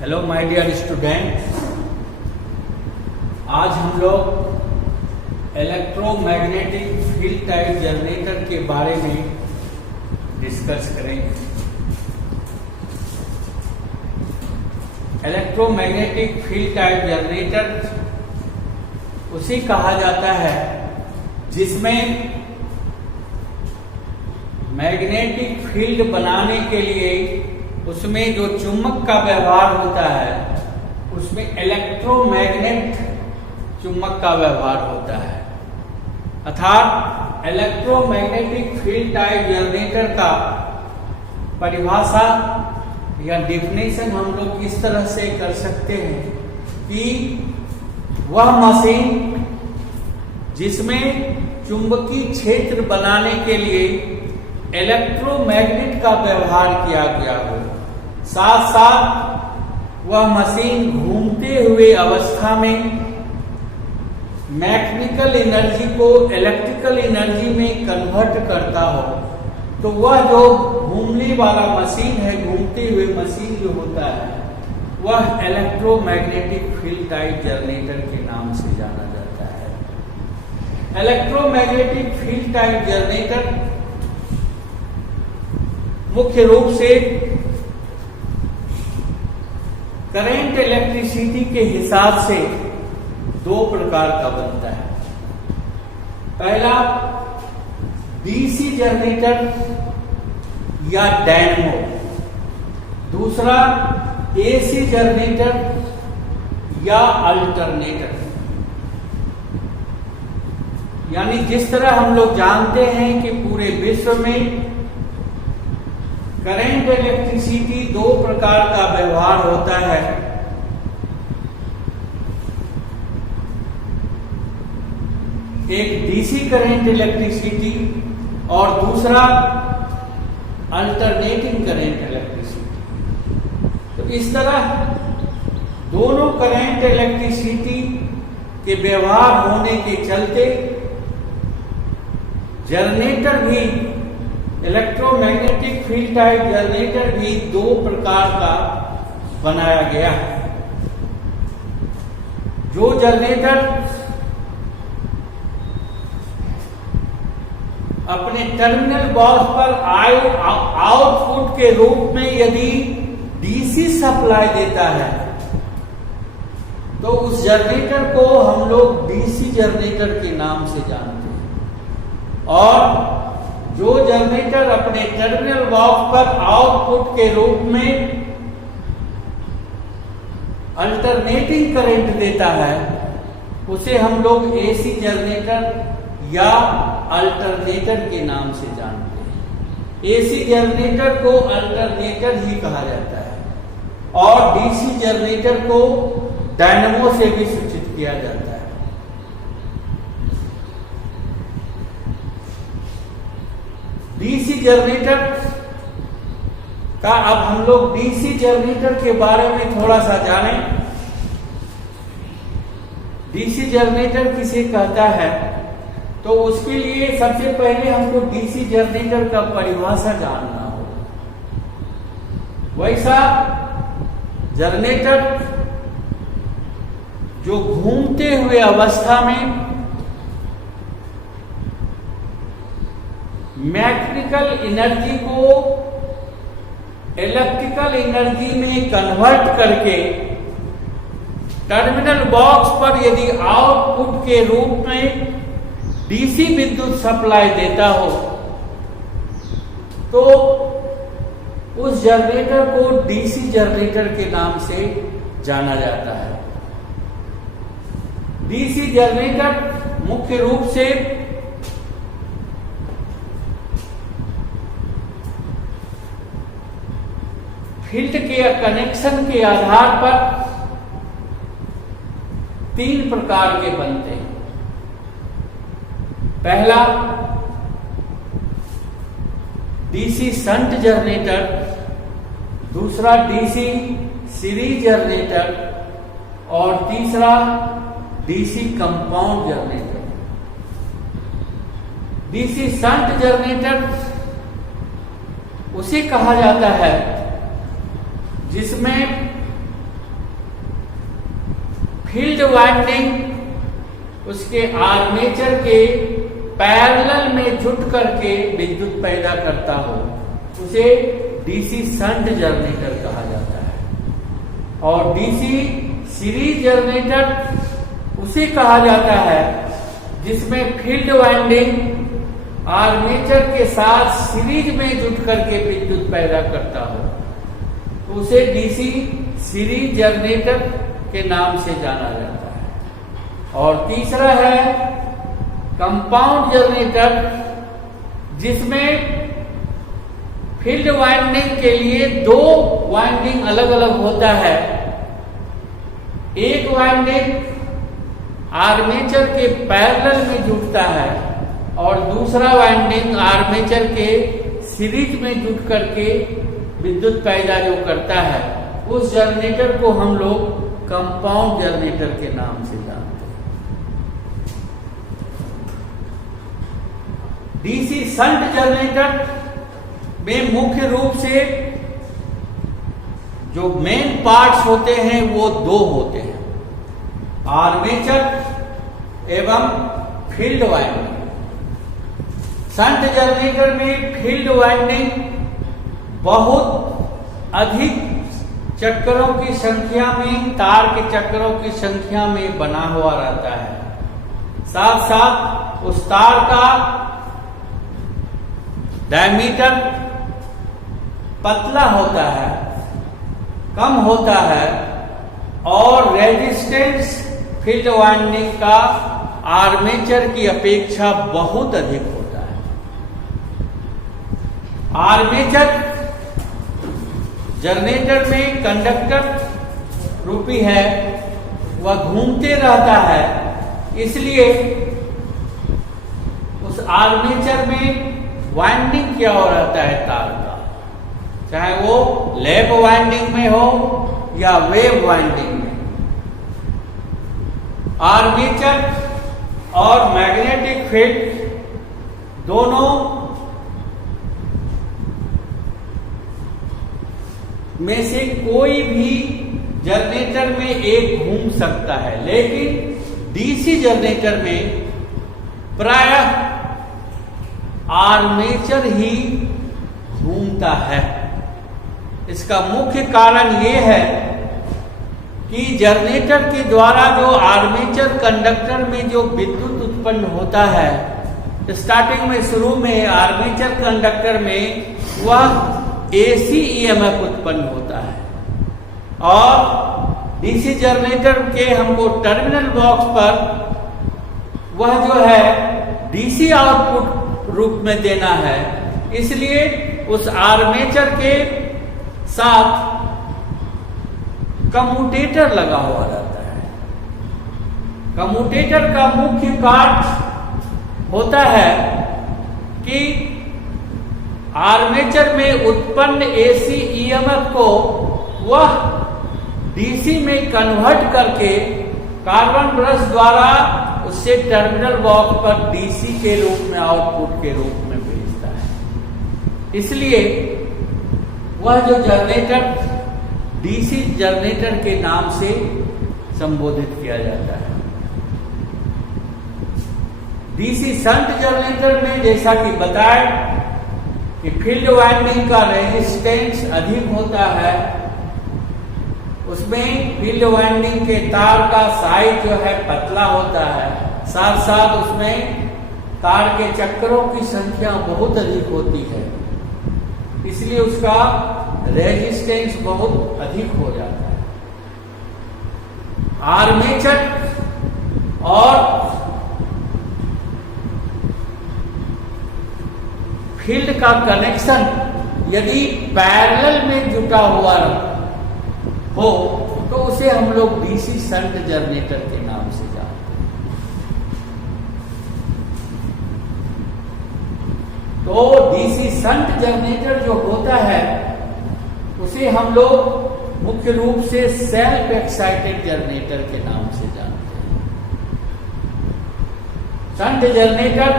Hello my dear student, आज हम लोग इलेक्ट्रोमैग्नेटिक फील्ड टाइप जनरेटर के बारे में डिस्कस करेंगे। इलेक्ट्रोमैग्नेटिक फील्ड टाइप जनरेटर उसे कहा जाता है जिसमें मैग्नेटिक फील्ड बनाने के लिए उसमें जो चुंबक का व्यवहार होता है उसमें इलेक्ट्रोमैग्नेट चुंबक का व्यवहार होता है। अर्थात इलेक्ट्रोमैग्नेटिक फील्ड टाइप जनरेटर का परिभाषा या डेफिनेशन हम लोग इस तरह से कर सकते हैं कि वह मशीन जिसमें चुंबकीय क्षेत्र बनाने के लिए इलेक्ट्रोमैग्नेट का व्यवहार किया गया हो, साथ साथ वह मशीन घूमते हुए अवस्था में मैकेनिकल एनर्जी को इलेक्ट्रिकल एनर्जी में कन्वर्ट करता हो, तो वह जो घूमने वाला मशीन है, घूमते हुए मशीन जो होता है, वह इलेक्ट्रोमैग्नेटिक फील्ड टाइप जनरेटर के नाम से जाना जाता है। इलेक्ट्रोमैग्नेटिक फील्ड टाइप जनरेटर मुख्य रूप से करंट इलेक्ट्रिसिटी के हिसाब से दो प्रकार का बनता है। पहला डीसी जनरेटर या डायनेमो, दूसरा एसी जनरेटर या अल्टरनेटर। यानी जिस तरह हम लोग जानते हैं कि पूरे विश्व में करंट इलेक्ट्रिसिटी दो प्रकार का व्यवहार होता है। एक डीसी करंट इलेक्ट्रिसिटी और दूसरा अल्टरनेटिंग करंट इलेक्ट्रिसिटी। तो इस तरह दोनों करंट इलेक्ट्रिसिटी के व्यवहार होने के चलते जनरेटर भी, इलेक्ट्रोमैग्नेटिक फील्ड टाइप जनरेटर भी दो प्रकार का बनाया गया है। जो जनरेटर अपने टर्मिनल बॉक्स पर आउटपुट के रूप में यदि डीसी सप्लाई देता है तो उस जनरेटर को हम लोग डीसी जनरेटर के नाम से जानते हैं। और जो जनरेटर अपने टर्मिनल बॉक्स पर आउटपुट के रूप में अल्टरनेटिंग करंट देता है उसे हम लोग एसी जनरेटर या अल्टरनेटर के नाम से जानते हैं। एसी जनरेटर को अल्टरनेटर ही कहा जाता है और डीसी जनरेटर को डायनेमो से भी सूचित किया जाता है। डीसी जनरेटर का अब हम लोग डीसी जनरेटर के बारे में थोड़ा सा जानें। डीसी जनरेटर किसे कहता है, तो उसके लिए सबसे पहले हमको डीसी जनरेटर का परिभाषा जानना होगा। वैसा जनरेटर जो घूमते हुए अवस्था में मैकेनिकल एनर्जी को इलेक्ट्रिकल एनर्जी में कन्वर्ट करके टर्मिनल बॉक्स पर यदि आउटपुट के रूप में डीसी विद्युत सप्लाई देता हो तो उस जनरेटर को डीसी जनरेटर के नाम से जाना जाता है। डीसी जनरेटर मुख्य रूप से फील्ड के कनेक्शन के आधार पर तीन प्रकार के बनते हैं। पहला डीसी शंट जनरेटर, दूसरा डीसी सीरीज जनरेटर और तीसरा DC compound generator. DC shunt generator उसे कहा जाता है जिसमें फील्ड वाइंडिंग उसके आर्मेचर के पैरेलल में जुट करके विद्युत पैदा करता हो, उसे डीसी शंट जनरेटर कहा जाता है। और डीसी सीरीज जनरेटर उसे कहा जाता है जिसमें फील्ड वाइंडिंग आर्मेचर के साथ सीरीज में जुट करके विद्युत पैदा करता हो, तो उसे डीसी सीरीज जनरेटर के नाम से जाना जाता है। और तीसरा है कंपाउंड जनरेटर, जिसमें फील्ड वाइंडिंग के लिए दो वाइंडिंग अलग अलग होता है। एक वाइंडिंग आर्मेचर के पैरेलल में जुटता है और दूसरा वाइंडिंग आर्मेचर के सीरीज में जुट करके विद्युत पैदा जो करता है, उस जनरेटर को हम लोग कंपाउंड जनरेटर के नाम से जानते हैं। डीसी शंट जनरेटर में मुख्य रूप से जो मेन पार्ट्स होते हैं वो दो होते हैं, आर्मेचर एवं फील्ड वाइंडिंग। शंट जनरेटर में फील्ड वाइंडिंग बहुत अधिक चक्करों की संख्या में, तार के चक्करों की संख्या में बना हुआ रहता है। साथ साथ उस तार का डायमीटर पतला होता है, कम होता है और रेजिस्टेंस फील्ड वाइंडिंग का आर्मेचर की अपेक्षा बहुत अधिक होता है। आर्मेचर जनरेटर में कंडक्टर रूपी है, वह घूमते रहता है, इसलिए उस आर्मेचर में वाइंडिंग क्या हो रहता है तार का, चाहे वो लैप वाइंडिंग में हो या वेव वाइंडिंग में। आर्मेचर और मैग्नेटिक फील्ड दोनों में से कोई भी जनरेटर में एक घूम सकता है, लेकिन डीसी जनरेटर में प्रायः आर्मेचर ही घूमता है। इसका मुख्य कारण यह है कि जनरेटर के द्वारा जो आर्मेचर कंडक्टर में जो विद्युत उत्पन्न होता है, स्टार्टिंग में शुरू में आर्मेचर कंडक्टर में वह एसी ईएमएफ उत्पन्न होता है और डीसी जनरेटर के हमको टर्मिनल बॉक्स पर वह जो है डीसी आउटपुट रूप में देना है। इसलिए उस आर्मेचर के साथ कम्यूटेटर लगा हुआ रहता है। कम्यूटेटर का मुख्य कार्य होता है कि आर्मेचर में उत्पन्न एसी ईएमएफ को वह डीसी में कन्वर्ट करके कार्बन ब्रश द्वारा उससे टर्मिनल बॉक्स पर डीसी के रूप में, आउटपुट के रूप में भेजता है। इसलिए वह जो जनरेटर डीसी जनरेटर के नाम से संबोधित किया जाता है। डीसी शंट जनरेटर में जैसा कि बताया कि फील्ड वाइंडिंग का रेजिस्टेंस अधिक होता है, उसमें फील्ड वाइंडिंग के तार का साइज जो है पतला होता है, साथ साथ उसमें तार के चक्करों की संख्या बहुत अधिक होती है, इसलिए उसका रेजिस्टेंस बहुत अधिक हो जाता है। आर्मेचर और फील्ड का कनेक्शन यदि पैरेलल में जुटा हुआ हो तो उसे हम लोग डीसी शंट जनरेटर के नाम से जानते हैं। तो डीसी शंट जनरेटर जो होता है उसे हम लोग मुख्य रूप से सेल्फ एक्साइटेड जनरेटर के नाम से जानते हैं। शंट जनरेटर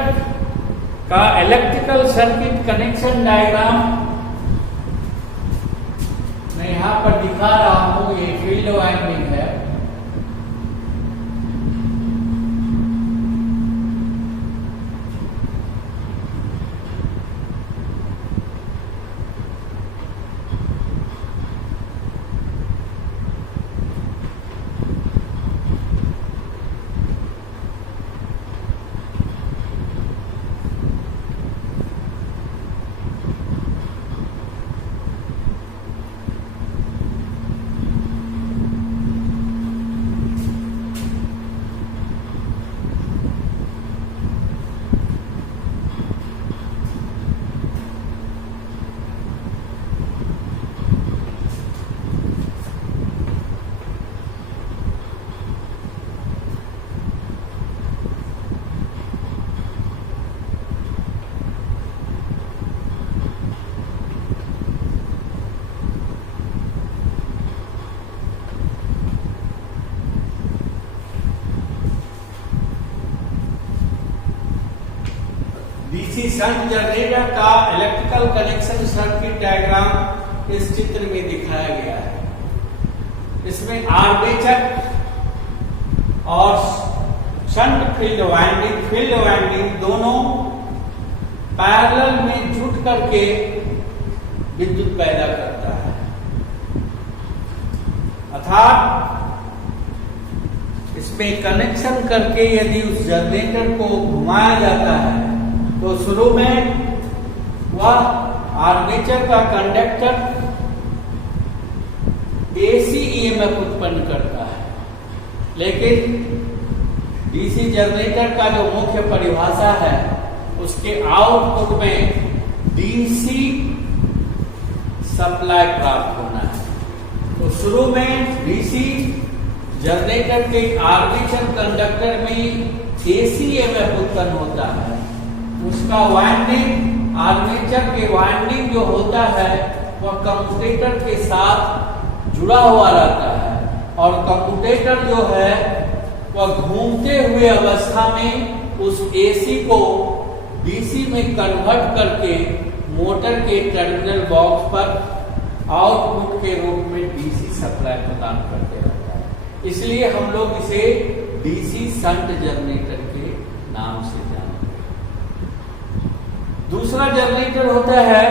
का इलेक्ट्रिकल सर्किट कनेक्शन डायग्राम मैं यहां पर दिखा रहा हूं। ये फील्ड वाइंडिंग है, डीसी शंट जनरेटर का इलेक्ट्रिकल कनेक्शन सर्किट डायग्राम इस चित्र में दिखाया गया है। इसमें आर्मेचर और शंट फील्ड वाइंडिंग दोनों पैरेलल में जुट करके विद्युत पैदा करता है। अर्थात इसमें कनेक्शन करके यदि उस जनरेटर को घुमाया जाता है तो शुरू में वह आर्मेचर का कंडक्टर एसी ईएमएफ उत्पन्न करता है, लेकिन डीसी जनरेटर का जो मुख्य परिभाषा है उसके आउटपुट में डीसी सप्लाई प्राप्त होना है। तो शुरू में डीसी जनरेटर के आर्मेचर कंडक्टर में एसी ईएमएफ उत्पन्न होता है। उसका वाइंडिंग, आर्मेचर के वाइंडिंग जो होता है वह कम्यूटेटर के साथ जुड़ा हुआ रहता है और कम्यूटेटर जो है वह घूमते हुए अवस्था में उस एसी को डीसी में कन्वर्ट करके मोटर के टर्मिनल बॉक्स पर आउटपुट के रूप में डीसी सप्लाई प्रदान करते रहता है। इसलिए हम लोग इसे डीसी शंट जनरेटर के नाम से जानते हैं। दूसरा जनरेटर होता है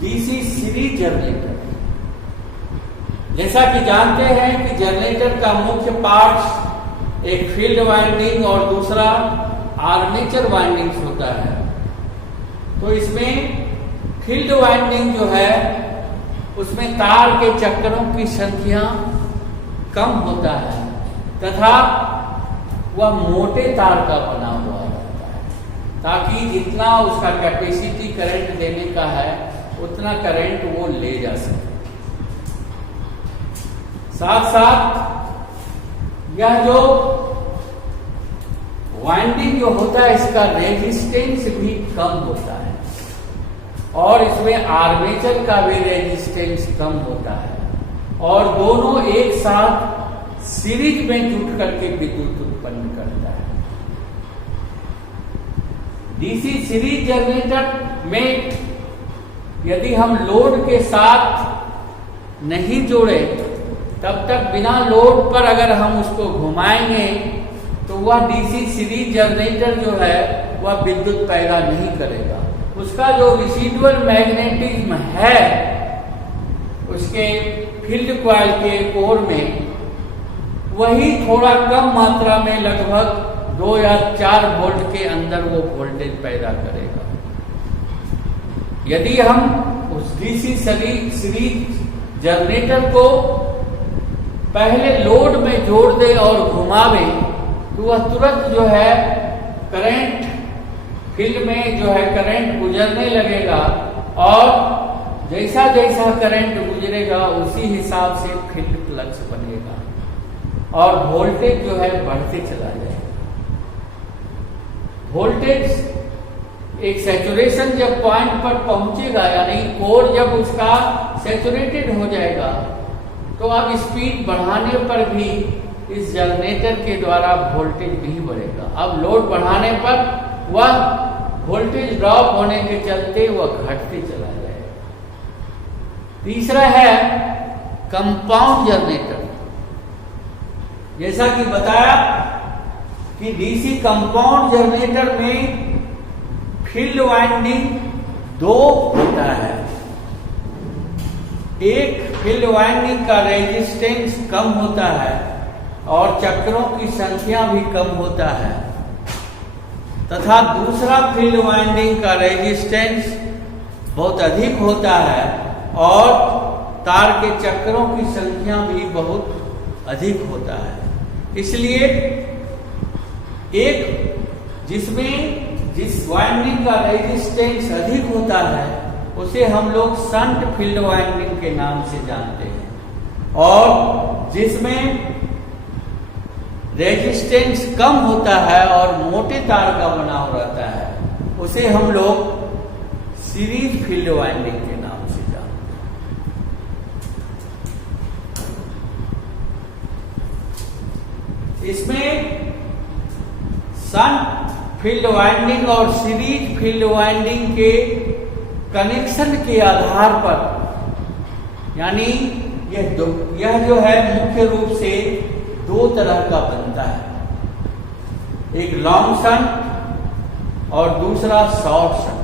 डीसी सीरीज जनरेटर। जैसा कि जानते हैं कि जनरेटर का मुख्य पार्ट एक फील्ड वाइंडिंग और दूसरा आर्मेचर वाइंडिंग्स होता है। तो इसमें फील्ड वाइंडिंग जो है उसमें तार के चक्रों की संख्या कम होता है तथा वह मोटे तार का बना हुआ रहता है, ताकि जितना उसका कैपेसिटी करंट देने का है उतना करंट वो ले जा सके। साथ साथ यह जो वाइंडिंग जो होता है इसका रेजिस्टेंस भी कम होता है और इसमें आर्मेचर का भी रेजिस्टेंस कम होता है और दोनों एक साथ सीरीज में जुट करके विद्युत उत्पन्न करता है। डीसी सीरीज जनरेटर में यदि हम लोड के साथ नहीं जोड़े तब तक बिना लोड पर अगर हम उसको घुमाएंगे तो वह डीसी सीरीज जनरेटर जो है वह विद्युत पैदा नहीं करेगा। उसका जो रिसीडुअल मैग्नेटिज्म है उसके फील्ड कॉइल के कोर में वही थोड़ा कम मात्रा में लगभग 2 या 4 वोल्ट के अंदर वो वोल्टेज पैदा करेगा। यदि हम उस डीसी सीरीज जनरेटर को पहले लोड में जोड़ दें और घुमावें तो वह तुरंत जो है करंट फील्ड में जो है करंट गुजरने लगेगा और जैसा जैसा करंट गुजरेगा उसी हिसाब से फील्ड फ्लक्स बनेगा और वोल्टेज जो है बढ़ते चला जाएगा। वोल्टेज एक सैचुरेशन जब पॉइंट पर पहुंचेगा यानी कोर जब उसका सैचुरेटेड हो जाएगा तो अब स्पीड बढ़ाने पर भी इस जनरेटर के द्वारा वोल्टेज नहीं बढ़ेगा। अब लोड बढ़ाने पर वह वोल्टेज ड्रॉप होने के चलते वह घटते चला जाएगा। तीसरा है कंपाउंड जनरेटर। जैसा कि बताया कि डीसी कंपाउंड जनरेटर में फील्ड वाइंडिंग 2 होता है। एक फील्ड वाइंडिंग का रेजिस्टेंस कम होता है और चक्रों की संख्या भी कम होता है तथा दूसरा फील्ड वाइंडिंग का रेजिस्टेंस बहुत अधिक होता है और तार के चक्रों की संख्या भी बहुत अधिक होता है। इसलिए जिस वाइंडिंग का रेजिस्टेंस अधिक होता है उसे हम लोग शंट फील्ड वाइंडिंग के नाम से जानते हैं और जिसमें रेजिस्टेंस कम होता है और मोटे तार का बना हुआ रहता है उसे हम लोग सीरीज फील्ड वाइंडिंग के नाम से जानते हैं। इसमें शंट फील्ड वाइंडिंग और सीरीज फील्ड वाइंडिंग के कनेक्शन के आधार पर, यानी यह जो है मुख्य रूप से दो तरह का बनता है, एक लॉन्ग शंट और दूसरा short shunt.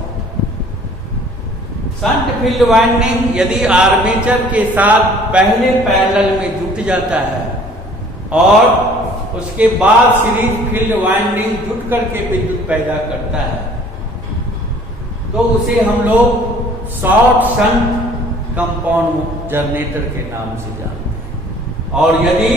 Shunt field winding यदि आर्मेचर के साथ पहले पैरेलल में जुट जाता है और उसके बाद सीरीज फील्ड वाइंडिंग जुट करके विद्युत पैदा करता है, तो उसे हम लोग शॉर्ट शंट कंपाउंड जनरेटर के नाम से जानते हैं। और यदि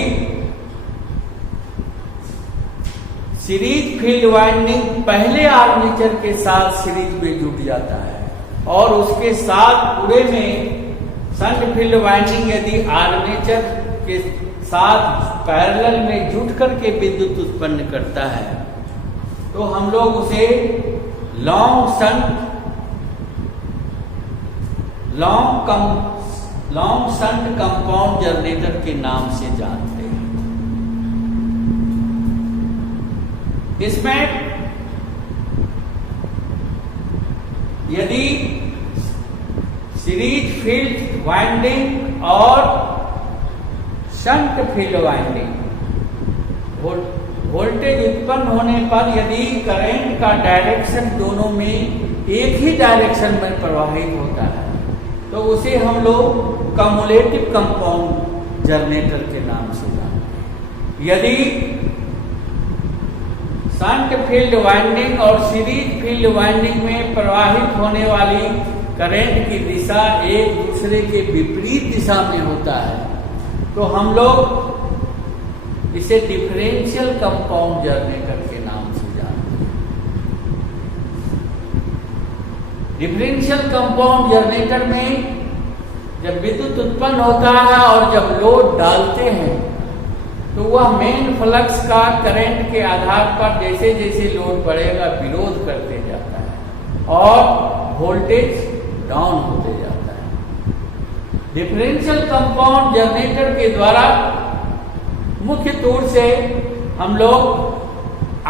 सीरीज फील्ड वाइंडिंग पहले आर्मेचर के साथ सीरीज में जुट जाता है और उसके साथ पूरे में शंट फील्ड वाइंडिंग यदि आर्मेचर के साथ पैरेलल में जुट करके विद्युत उत्पन्न करता है, तो हम लोग उसे लॉन्ग शंट कंपाउंड जनरेटर के नाम से जानते हैं। इसमें यदि सीरीज फील्ड वाइंडिंग और शंट फील्ड वाइंडिंग वोल्टेज उत्पन्न होने पर यदि करंट का डायरेक्शन दोनों में एक ही डायरेक्शन में प्रवाहित होता है, तो उसे हम लोग कम्युलेटिव कंपाउंड जनरेटर के नाम से जानते हैं। यदि शंट फील्ड वाइंडिंग और सीरीज फील्ड वाइंडिंग में प्रवाहित होने वाली करंट की दिशा एक दूसरे के विपरीत दिशा में होता है, तो हम लोग इसे डिफरेंशियल कंपाउंड जनरेटर के नाम से जानते हैं। डिफरेंशियल कंपाउंड जनरेटर में जब विद्युत उत्पन्न होता है और जब लोड डालते हैं, तो वह मेन फ्लक्स का करंट के आधार पर जैसे जैसे लोड बढ़ेगा विरोध करते जाता है और वोल्टेज डाउन होते जाता है। डिफरेंशियल कंपाउंड जनरेटर के द्वारा मुख्य तौर से हम लोग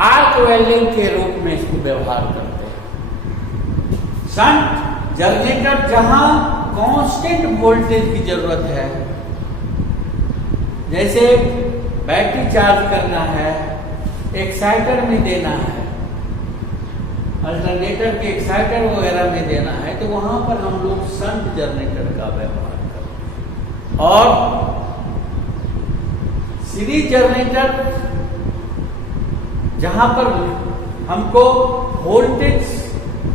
आर्क वेल्डिंग के रूप में इसको व्यवहार करते हैं। शंट जनरेटर जहां कांस्टेंट वोल्टेज की जरूरत है, जैसे बैटरी चार्ज करना है, एक्साइटर में देना है, अल्टरनेटर के एक्साइटर वगैरह में देना है, तो वहां पर हम लोग शंट जनरेटर का व्यवहार करते हैं। और सीरीज जनरेटर जहां पर हमको वोल्टेज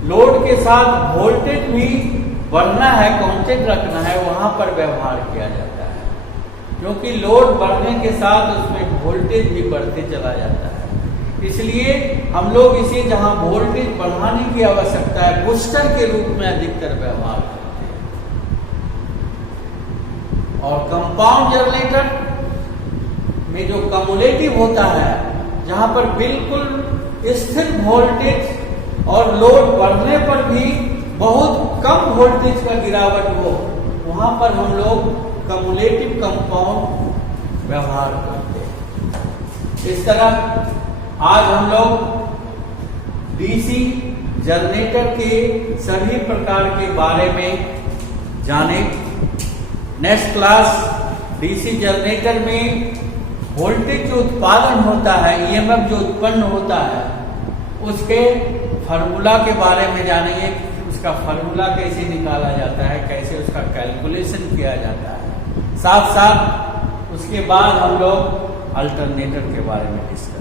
लोड के साथ वोल्टेज भी बढ़ना है, कांस्टेंट रखना है, वहां पर व्यवहार किया जाता है, क्योंकि लोड बढ़ने के साथ उसमें वोल्टेज भी बढ़ते चला जाता है। इसलिए हम लोग इसे जहां वोल्टेज बढ़ाने की आवश्यकता है, बूस्टर के रूप में अधिकतर व्यवहार करते हैं। और कंपाउंड जनरेटर में जो कम्युलेटिव होता है, जहां पर बिल्कुल स्थिर वोल्टेज और लोड बढ़ने पर भी बहुत कम वोल्टेज का गिरावट हो, वहां पर हम लोग कम्युलेटिव कंपाउंड व्यवहार करते हैं। इस तरह आज हम लोग डीसी जनरेटर के सभी प्रकार के बारे में जाने। नेक्स्ट क्लास डीसी जनरेटर में वोल्टेज जो उत्पादन होता है, ईएमएफ जो उत्पन्न होता है, उसके फार्मूला के बारे में जानेंगे। उसका फार्मूला कैसे निकाला जाता है, कैसे उसका कैलकुलेशन किया जाता है। साथ साथ उसके बाद हम लोग अल्टरनेटर के बारे में डिस्कस